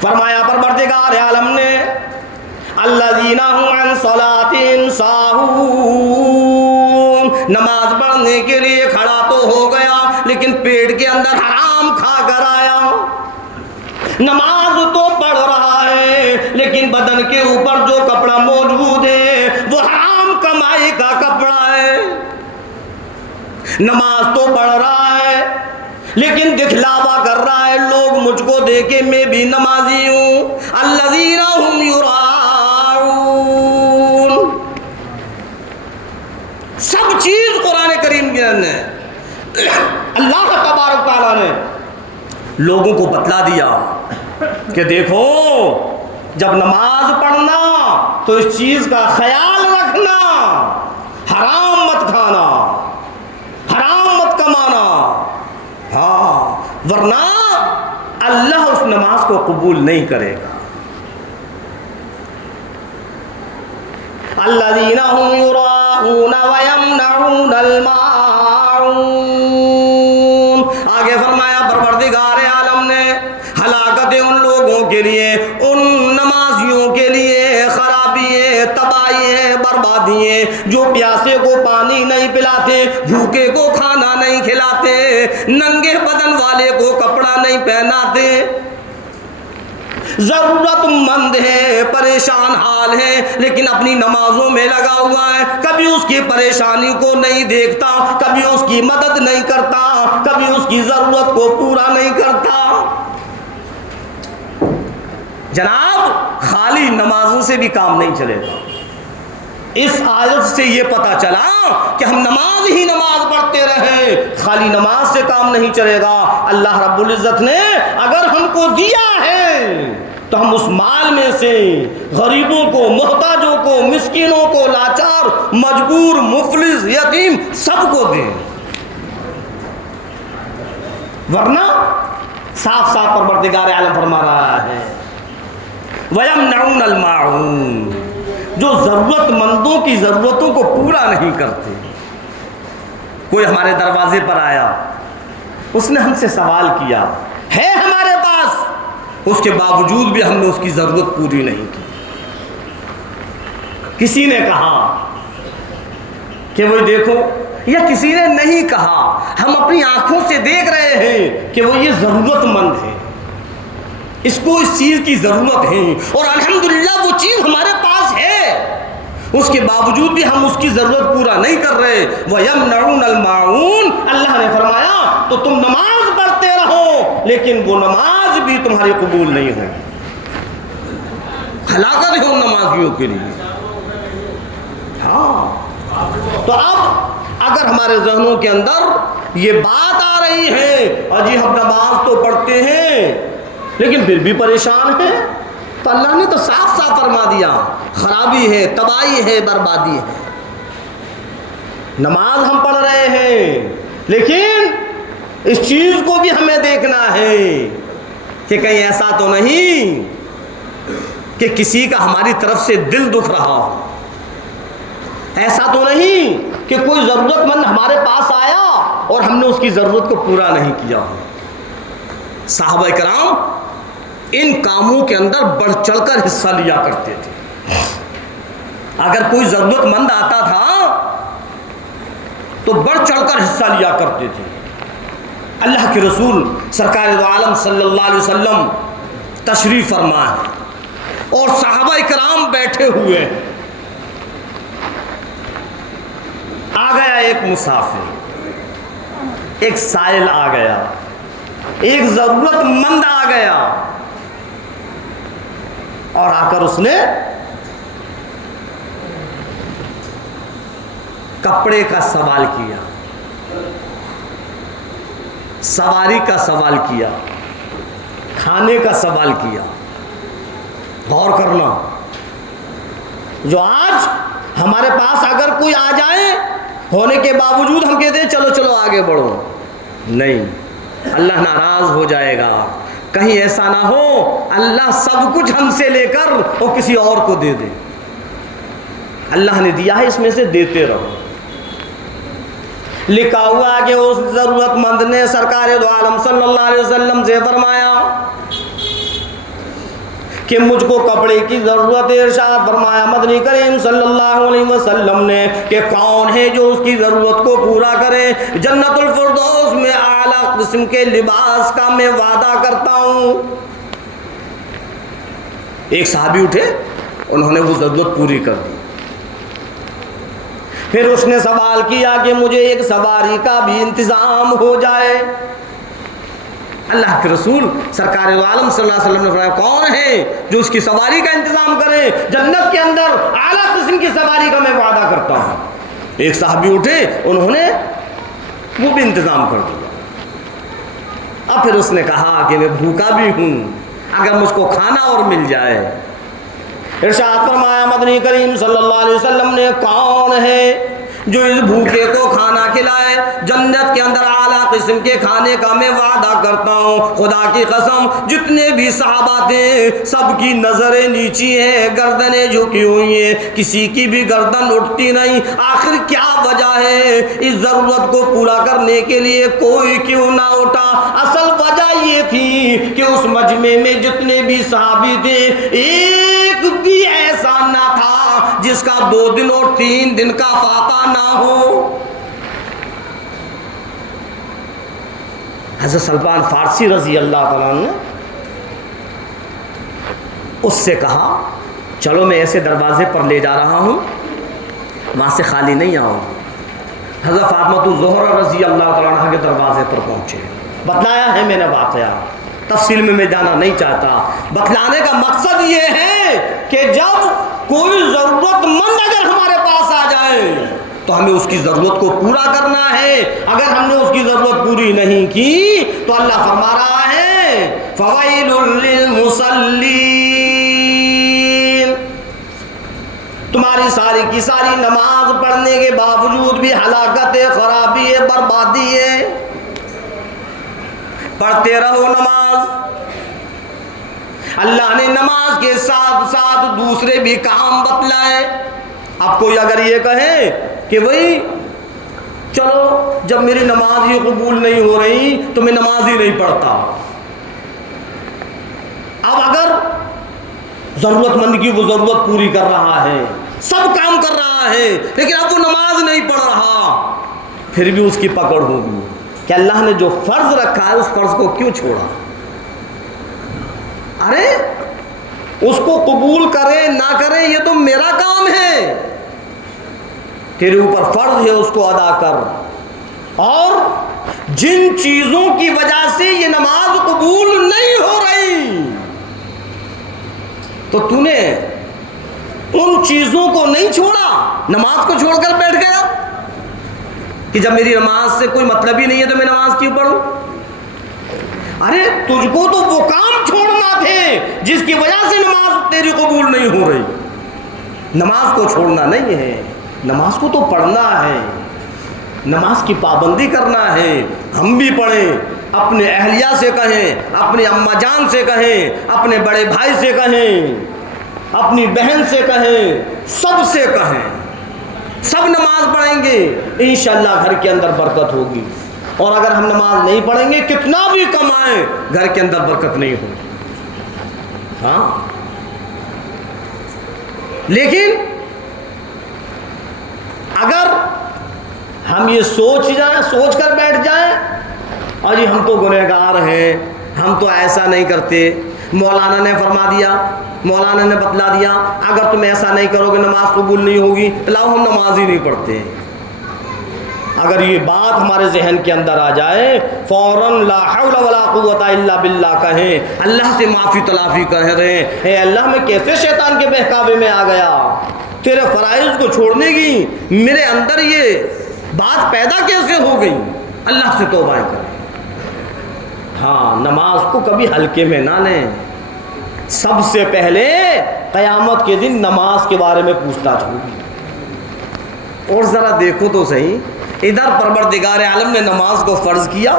فرمایا پروردگار عالم نے الذین هم عن صلاتهم ساہون، نماز پڑھنے کے لیے کھڑا تو ہو گیا لیکن پیٹ کے اندر حرام کھا کر آیا۔ نماز تو پڑھ رہا ہے لیکن بدن کے اوپر جو کپڑا موجود ہے وہ حرام کمائی کا کپڑا ہے۔ نماز تو پڑھ رہا ہے لیکن دکھلاوا کر رہا ہے، لوگ مجھ کو دیکھے میں بھی نمازی ہوں۔ الذین هم یراؤون، سب چیز قرآن کریم کے اندر اللہ تبارک تعالیٰ نے لوگوں کو بتلا دیا کہ دیکھو جب نماز پڑھنا تو اس چیز کا خیال رکھنا، حرام مت کھانا، حرام مت کمانا، ہاں ورنہ اللہ اس نماز کو قبول نہیں کرے گا۔ الذین هم یراؤون ویمنعون الماعون، آگے فرمایا پروردگار عالم نے ہلاکت ہے ان لوگوں کے لیے، ان نمازیوں کے لیے، خرابی ہے، تباہی ہے، بربادی ہے، جو پیاسے کو پانی نہیں پلاتے، بھوکے کو کھانا نہیں کھلاتے، ننگے بدن والے کو کپڑا نہیں پہناتے، ضرورت مند ہے، پریشان حال ہے لیکن اپنی نمازوں میں لگا ہوا ہے، کبھی اس کی پریشانی کو نہیں دیکھتا، کبھی اس کی مدد نہیں کرتا، کبھی اس کی ضرورت کو پورا نہیں کرتا۔ جناب خالی نمازوں سے بھی کام نہیں چلے گا۔ اس آیت سے یہ پتہ چلا کہ ہم نماز ہی نماز پڑھتے رہیں، خالی نماز سے کام نہیں چلے گا۔ اللہ رب العزت نے اگر ہم کو دیا ہے تو ہم اس مال میں سے غریبوں کو، محتاجوں کو، مسکینوں کو، لاچار، مجبور، مفلس، یتیم سب کو دیں، ورنہ صاف صاف پروردگار عالم فرما رہا ہے وَيَمْنَعُونَ الْمَاعُونَ، جو ضرورت مندوں کی ضرورتوں کو پورا نہیں کرتے۔ کوئی ہمارے دروازے پر آیا، اس نے ہم سے سوال کیا، ہے ہمارے پاس، اس کے باوجود بھی ہم نے اس کی ضرورت پوری نہیں کی۔ کسی نے کہا کہ وہ دیکھو، یا کسی نے نہیں کہا، ہم اپنی آنکھوں سے دیکھ رہے ہیں کہ وہ یہ ضرورت مند ہے، اس کو اس چیز کی ضرورت ہے اور الحمدللہ وہ چیز ہمارے پاس ہے، اس کے باوجود بھی ہم اس کی ضرورت پورا نہیں کر رہے۔ وَيَمْنَعُونَ الْمَاعُونَ، اللہ نے فرمایا تو تم نماز پڑھتے رہو لیکن وہ نماز بھی تمہاری قبول نہیں ہوگی۔ ہلاکت ہے ان نمازیوں کے لیے۔ ہاں تو اب اگر ہمارے ذہنوں کے اندر یہ بات آ رہی ہے اور جی ہم نماز تو پڑھتے ہیں لیکن پھر بھی پریشان ہیں، تو اللہ نے تو صاف صاف فرما دیا خرابی ہے، تباہی ہے، بربادی ہے۔ نماز ہم پڑھ رہے ہیں لیکن اس چیز کو بھی ہمیں دیکھنا ہے کہ کہیں ایسا تو نہیں کہ کسی کا ہماری طرف سے دل دکھ رہا ہو، ایسا تو نہیں کہ کوئی ضرورت مند ہمارے پاس آیا اور ہم نے اس کی ضرورت کو پورا نہیں کیا ہو۔ صحابہ کرام ان کاموں کے اندر بڑھ چڑھ کر حصہ لیا کرتے تھے۔ اگر کوئی ضرورت مند آتا تھا تو بڑھ چڑھ کر حصہ لیا کرتے تھے۔ اللہ کے رسول سرکار دو عالم صلی اللہ علیہ وسلم تشریف فرما ہے اور صحابہ کرام بیٹھے ہوئے ہیں۔ آ گیا ایک مسافر، ایک سائل آ گیا، ایک ضرورت مند آ گیا، اور آ کر اس نے کپڑے کا سوال کیا، سواری کا سوال کیا، کھانے کا سوال کیا۔ غور کرنا، جو آج ہمارے پاس اگر کوئی آ جائے ہونے کے باوجود ہم کہتے ہیں چلو چلو آگے بڑھو، نہیں، اللہ ناراض ہو جائے گا۔ کہیں ایسا نہ ہو اللہ سب کچھ ہم سے لے کر اور کسی اور کو دے دے۔ اللہ نے دیا ہے، اس میں سے دیتے رہو۔ لکھا ہوا کہ اس ضرورت مند نے سرکار دو عالم صلی اللہ علیہ وسلم سے فرمایا کہ مجھ کو کپڑے کی ضرورت ہے۔ ارشاد فرمایا مدنی کریم صلی اللہ علیہ وسلم نے کہ کون ہے جو اس کی ضرورت کو پورا کرے، جنت الفردوس میں اعلیٰ قسم کے لباس کا میں وعدہ کرتا ہوں۔ ایک صحابی اٹھے، انہوں نے وہ ضرورت پوری کر دی۔ پھر اس نے سوال کیا کہ مجھے ایک سواری کا بھی انتظام ہو جائے۔ اللہ کے رسول سرکار عالم صلی اللہ علیہ وسلم نے فرمایا کون ہے جو اس کی سواری کا انتظام کرے، جنت کے اندر اعلیٰ قسم کی سواری کا میں وعدہ کرتا ہوں۔ ایک صحابی اٹھے، انہوں نے وہ بھی انتظام کر دیا۔ اب پھر اس نے کہا کہ میں بھوکا بھی ہوں، اگر مجھ کو کھانا اور مل جائے۔ ارشاد فرمایا مدنی کریم صلی اللہ علیہ وسلم نے کون ہے جو اس بھوکے کو کھانا کھلائے، جنت کے اندر اعلیٰ قسم کے کھانے کا میں وعدہ کرتا ہوں۔ خدا کی قسم جتنے بھی صحابہ تھے سب کی نظریں نیچی ہیں، گردنیں جھکی ہوئی ہیں، کسی کی بھی گردن اٹھتی نہیں۔ آخر کیا وجہ ہے؟ اس ضرورت کو پورا کرنے کے لیے کوئی کیوں نہ اٹھا؟ اصل وجہ یہ تھی کہ اس مجمع میں جتنے بھی صحابی تھے ایک بھی ایسا نہ تھا جس کا 2 دن اور 3 دن کا فاقہ نہ ہو۔ حضرت سلمان فارسی رضی اللہ تعالیٰ نے اس سے کہا چلو میں ایسے دروازے پر لے جا رہا ہوں، وہاں سے خالی نہیں آؤں۔ حضرت فاطمہ الزہرا رضی اللہ تعالیٰ عنہ کے دروازے پر پہنچے، بتلایا ہے میں نے واقعہ، تفصیل میں جانا نہیں چاہتا۔ بتلانے کا مقصد یہ ہے کہ جب کوئی ضرورت مند اگر ہمارے پاس آ جائے تو ہمیں اس کی ضرورت کو پورا کرنا ہے۔ اگر ہم نے اس کی ضرورت پوری نہیں کی تو اللہ فرما رہا ہے فویل للمصلین، تمہاری ساری کی ساری نماز پڑھنے کے باوجود بھی ہلاکت ہے، خرابی ہے، بربادی ہے۔ پڑھتے رہو نماز۔ اللہ نے نماز کے ساتھ ساتھ دوسرے بھی کام بتلائے۔ اب کوئی اگر یہ کہے کہ بھائی چلو جب میری نماز ہی قبول نہیں ہو رہی تو میں نماز ہی نہیں پڑھتا، اب اگر ضرورت مند کی وہ ضرورت پوری کر رہا ہے، سب کام کر رہا ہے، لیکن اب وہ نماز نہیں پڑھ رہا، پھر بھی اس کی پکڑ ہوگی کہ اللہ نے جو فرض رکھا ہے اس فرض کو کیوں چھوڑا؟ ارے اس کو قبول کرے نہ کرے یہ تو میرا کام ہے، تیرے اوپر فرض ہے اس کو ادا کر۔ اور جن چیزوں کی وجہ سے یہ نماز قبول نہیں ہو رہی تو نے ان چیزوں کو نہیں چھوڑا، نماز کو چھوڑ کر بیٹھ گیا کہ جب میری نماز سے کوئی مطلب ہی نہیں ہے تو میں نماز کیوں پڑھوں؟ ارے تجھ کو تو وہ کام چھوڑنا تھے جس کی وجہ سے نماز تیری قبول نہیں ہو رہی۔ نماز کو چھوڑنا نہیں ہے، نماز کو تو پڑھنا ہے، نماز کی پابندی کرنا ہے۔ ہم بھی پڑھیں، اپنے اہلیہ سے کہیں، اپنے اماں جان سے کہیں، اپنے بڑے بھائی سے کہیں، اپنی بہن سے کہیں، سب سے کہیں، سب نماز پڑھیں گے انشاءاللہ گھر کے اندر برکت ہوگی۔ اور اگر ہم نماز نہیں پڑھیں گے کتنا بھی کمائیں گھر کے اندر برکت نہیں ہوگی۔ ہاں لیکن ہم یہ سوچ کر بیٹھ جائیں اور جی ہم تو گنہگار ہیں، ہم تو ایسا نہیں کرتے، مولانا نے فرما دیا، مولانا نے بتلا دیا اگر تم ایسا نہیں کرو گے نماز قبول نہیں ہوگی، لاؤ ہم نماز ہی نہیں پڑھتے۔ اگر یہ بات ہمارے ذہن کے اندر آ جائے فوراً لا حول ولا قوت الا باللہ کہیں، اللہ سے معافی تلافی کہہ رہے ہیں، اے اللہ میں کیسے شیطان کے بہکاوے میں آ گیا، تیرے فرائض کو چھوڑنے کی میرے اندر یہ بات پیدا کیسے ہو گئی، اللہ سے توبہ کریں۔ ہاں، نماز کو کبھی ہلکے میں نہ لیں، سب سے پہلے قیامت کے دن نماز کے بارے میں پوچھ تاچھ ہوگی۔ اور ذرا دیکھو تو صحیح، ادھر پروردگار عالم نے نماز کو فرض کیا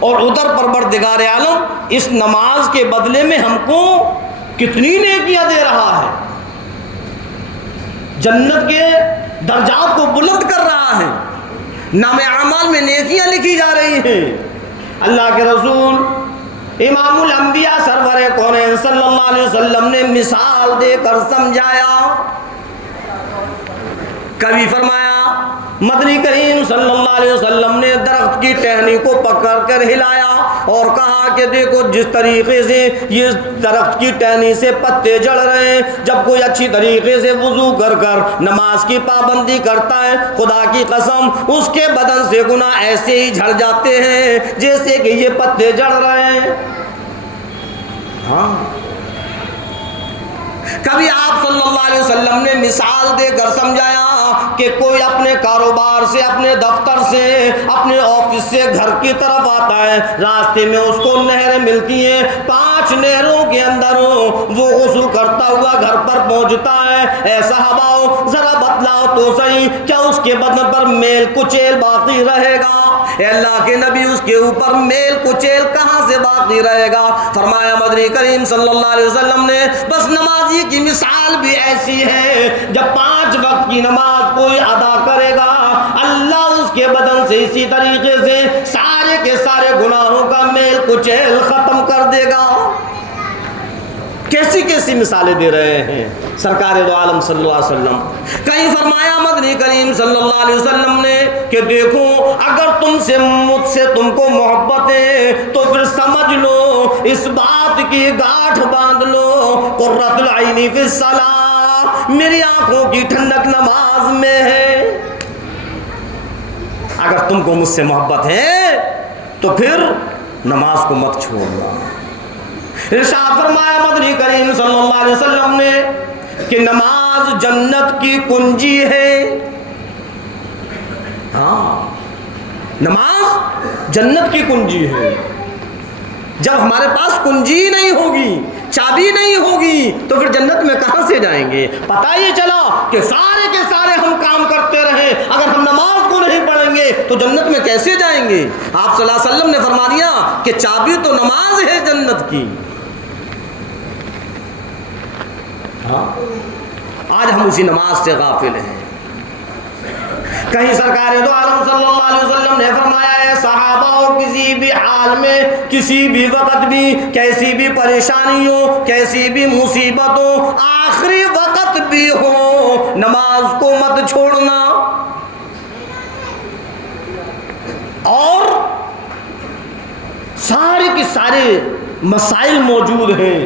اور ادھر پروردگار عالم اس نماز کے بدلے میں ہم کو کتنی نیکیاں دے رہا ہے، جنت کے درجات کو بلند کر رہا ہے، نام اعمال میں نیکیاں لکھی جا رہی ہیں۔ اللہ کے رسول امام الانبیاء سرور کونین صلی اللہ علیہ وسلم نے مثال دے کر سمجھایا، کبھی فرمایا مدنی کریم صلی اللہ علیہ وسلم نے درخت کی ٹہنی کو پکڑ کر ہلایا اور کہا کہ دیکھو جس طریقے سے یہ درخت کی ٹہنی سے پتے جڑ رہے ہیں، جب کوئی اچھی طریقے سے وضو کر کر نماز کی پابندی کرتا ہے، خدا کی قسم اس کے بدن سے گناہ ایسے ہی جھڑ جاتے ہیں جیسے کہ یہ پتے جڑ رہے ہیں۔ ہاں، کبھی آپ صلی اللہ علیہ وسلم نے مثال دے کر سمجھایا کہ کوئی اپنے کاروبار سے، اپنے دفتر سے، اپنے آفس سے گھر کی طرف آتا ہے، راستے میں اس کو نہریں ملتی ہیں، 5 نہروں کے اندر وہ غسل کرتا ہوا گھر پر پہنچتا ہے، اے صحابہ ذرا بتلاؤ تو صحیح کیا اس کے بدن پر میل کچیل باقی رہے گا؟ اے اللہ کے نبی اس کے اوپر میل کچیل کہاں سے باقی رہے گا؟ فرمایا مدنی کریم صلی اللہ علیہ وسلم نے بس نمازی کی مثال بھی ایسی ہے، جب 5 وقت کی نماز کوئی ادا کرے گا اللہ اس کے بدن سے اسی طریقے سے سارے کے سارے گناہوں کا میل کچیل ختم کر دے گا۔ کیسی کیسی مثالیں دے رہے ہیں سرکار دو عالم صلی اللہ علیہ وسلم۔ کہیں فرمایا مدنی کریم صلی اللہ علیہ وسلم نے کہ دیکھو اگر مجھ سے تم کو محبت ہے تو پھر سمجھ لو، اس بات کی گاٹھ باندھ لو، قرۃ العین فی الصلاۃ، میری آنکھوں کی ٹھنڈک نماز میں ہے۔ اگر تم کو مجھ سے محبت ہے تو پھر نماز کو مت چھوڑنا۔ ارشاد فرمایا مدنی کریم صلی اللہ علیہ وسلم نے کہ نماز جنت کی کنجی ہے۔ ہاں، نماز جنت کی کنجی ہے۔ جب ہمارے پاس کنجی نہیں ہوگی، چابی نہیں ہوگی تو پھر جنت میں کہاں سے جائیں گے؟ پتہ یہ چلا کہ سارے کے سارے ہم کام کرتے رہیں، اگر ہم نماز کو نہیں پڑھیں گے تو جنت میں کیسے جائیں گے؟ آپ صلی اللہ علیہ وسلم نے فرما دیا کہ چابی تو نماز ہے جنت کی۔ ہاں، آج ہم اسی نماز سے غافل ہیں۔ کہیں سرکار دو عالم صلی اللہ علیہ وسلم نے فرمایا ہے صحابہ کسی بھی حال میں، کسی بھی وقت بھی، کیسی بھی پریشانی ہو، کیسی بھی مصیبت ہو، آخری وقت بھی ہو، نماز کو مت چھوڑنا۔ اور سارے کے سارے مسائل موجود ہیں،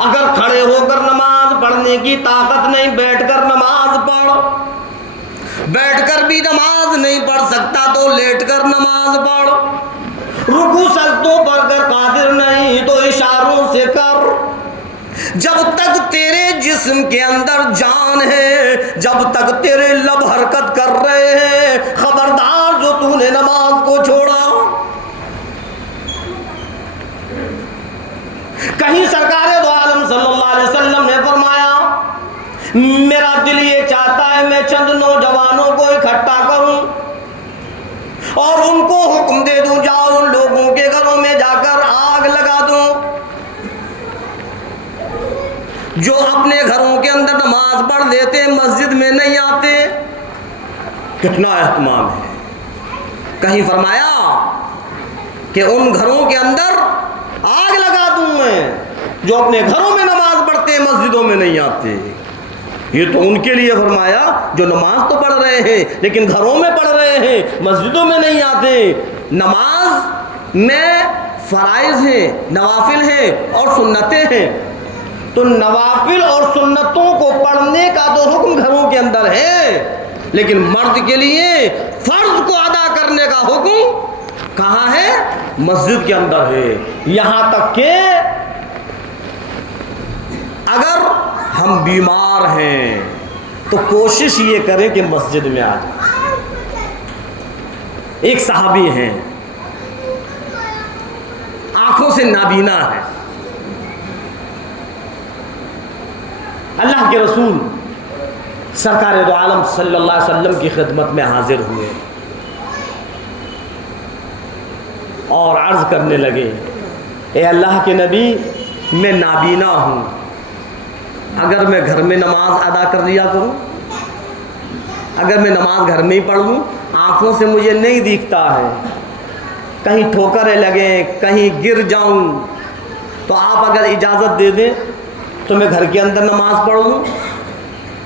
اگر کھڑے ہو کر نماز پڑھنے کی طاقت نہیں، بیٹھ کر نماز پڑھ، بیٹھ کر بھی نماز نہیں پڑھ سکتا تو لیٹ کر نماز پڑھ، رکوع سجدوں پر کر قادر نہیں تو اشاروں سے کر، جب تک تیرے جسم کے اندر جان ہے، جب تک تیرے لب حرکت کر رہے ہیں، خبردار جو تو نے نماز کو چھوڑا۔ کہیں سرکار دو عالم صلی اللہ علیہ وسلم نے فرمایا میرا دل یہ چاہتا ہے میں چند نوجوانوں کو اکٹھا کروں اور ان کو حکم دے دوں جاؤ ان لوگوں کے گھروں میں جا کر آگ لگا دوں جو اپنے گھروں کے اندر نماز پڑھ لیتے مسجد میں نہیں آتے۔ کتنا اہتمام ہے۔ کہیں فرمایا کہ ان گھروں کے اندر آگ لگا دوں میں جو اپنے گھروں میں نماز پڑھتے مسجدوں میں نہیں آتے۔ یہ تو ان کے لیے فرمایا جو نماز تو پڑھ رہے ہیں لیکن گھروں میں پڑھ رہے ہیں، مسجدوں میں نہیں آتے۔ نماز میں فرائض ہیں، نوافل ہیں اور سنتیں ہیں، تو نوافل اور سنتوں کو پڑھنے کا تو حکم گھروں کے اندر ہے، لیکن مرد کے لیے فرض کو ادا کرنے کا حکم کہاں ہے؟ مسجد کے اندر ہے۔ یہاں تک کہ اگر ہم بیمار ہیں تو کوشش یہ کریں کہ مسجد میں آ جائیں۔ ایک صحابی ہیں، آنکھوں سے نابینا ہے، اللہ کے رسول سرکار دو عالم صلی اللہ علیہ وسلم کی خدمت میں حاضر ہوئے اور عرض کرنے لگے، اے اللہ کے نبی، میں نابینا ہوں، اگر میں گھر میں نماز ادا کر لیا کروں، اگر میں نماز گھر میں ہی پڑھ لوں، آنکھوں سے مجھے نہیں دکھتا ہے، کہیں ٹھوکریں لگیں، کہیں گر جاؤں، تو آپ اگر اجازت دے دیں تو میں گھر کے اندر نماز پڑھ لوں۔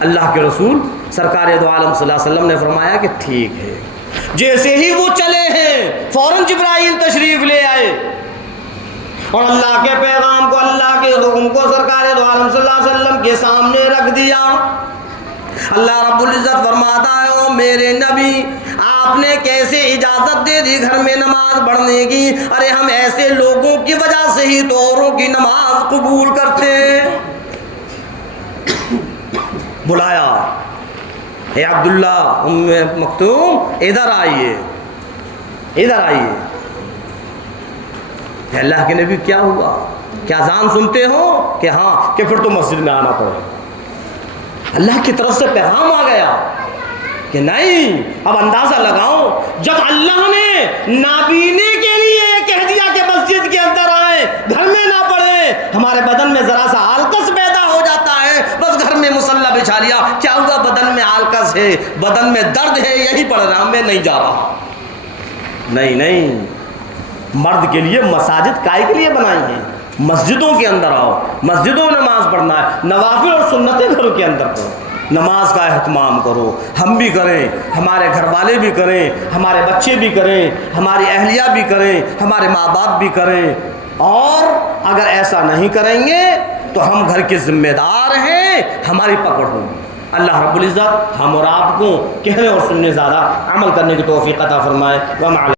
اللہ کے رسول سرکار دو عالم صلی اللہ علیہ وسلم نے فرمایا کہ ٹھیک ہے۔ جیسے ہی وہ چلے ہیں فوراً جبرائیل تشریف لے آئے اور اللہ کے پیغام کو، اللہ کے حکم کو سرکار دو عالم صلی اللہ علیہ وسلم کے سامنے رکھ دیا۔ اللہ رب العزت فرماتا ہے، او میرے نبی، آپ نے کیسے اجازت دے دی گھر میں نماز پڑھنے کی؟ ارے ہم ایسے لوگوں کی وجہ سے ہی تو اوروں کی نماز قبول کرتے ہیں۔ بلایا، اے عبداللہ ام مکتوم، ادھر آئیے، ادھر آئیے۔ اے اللہ کے نبی، کیا ہوا؟ کیا اذان سنتے ہو؟ کہ ہاں۔ کہ پھر تو مسجد میں آنا پڑے۔ اللہ کی طرف سے پیغام آ گیا کہ نہیں، اب اندازہ لگاؤ، جب اللہ نے نابینے کے لیے کہہ دیا کہ مسجد کے اندر آئیں، گھر میں نہ پڑھیں، ہمارے بدن میں ذرا سا آلکس پیدا ہو جاتا ہے، بس گھر میں مصلی بچھا لیا، کیا ہوا؟ بدن میں آلکس ہے، بدن میں درد ہے، یہی پڑھ رہا، میں نہیں جا رہا۔ نہیں نہیں، مرد کے لیے مساجد کائے کے لیے بنائی ہیں؟ مسجدوں کے اندر آؤ، مسجدوں میں نماز پڑھنا ہے، نوافل اور سنتیں گھروں کے اندر پڑھو، نماز کا اہتمام کرو، ہم بھی کریں، ہمارے گھر والے بھی کریں، ہمارے بچے بھی کریں، ہماری اہلیہ بھی کریں، ہمارے ماں باپ بھی کریں، اور اگر ایسا نہیں کریں گے تو ہم گھر کے ذمہ دار ہیں، ہماری پکڑ ہوگی۔ اللہ رب العزت ہم اور آپ کو کہنے اور سننے زیادہ عمل کرنے کی توفیق عطا فرمائے۔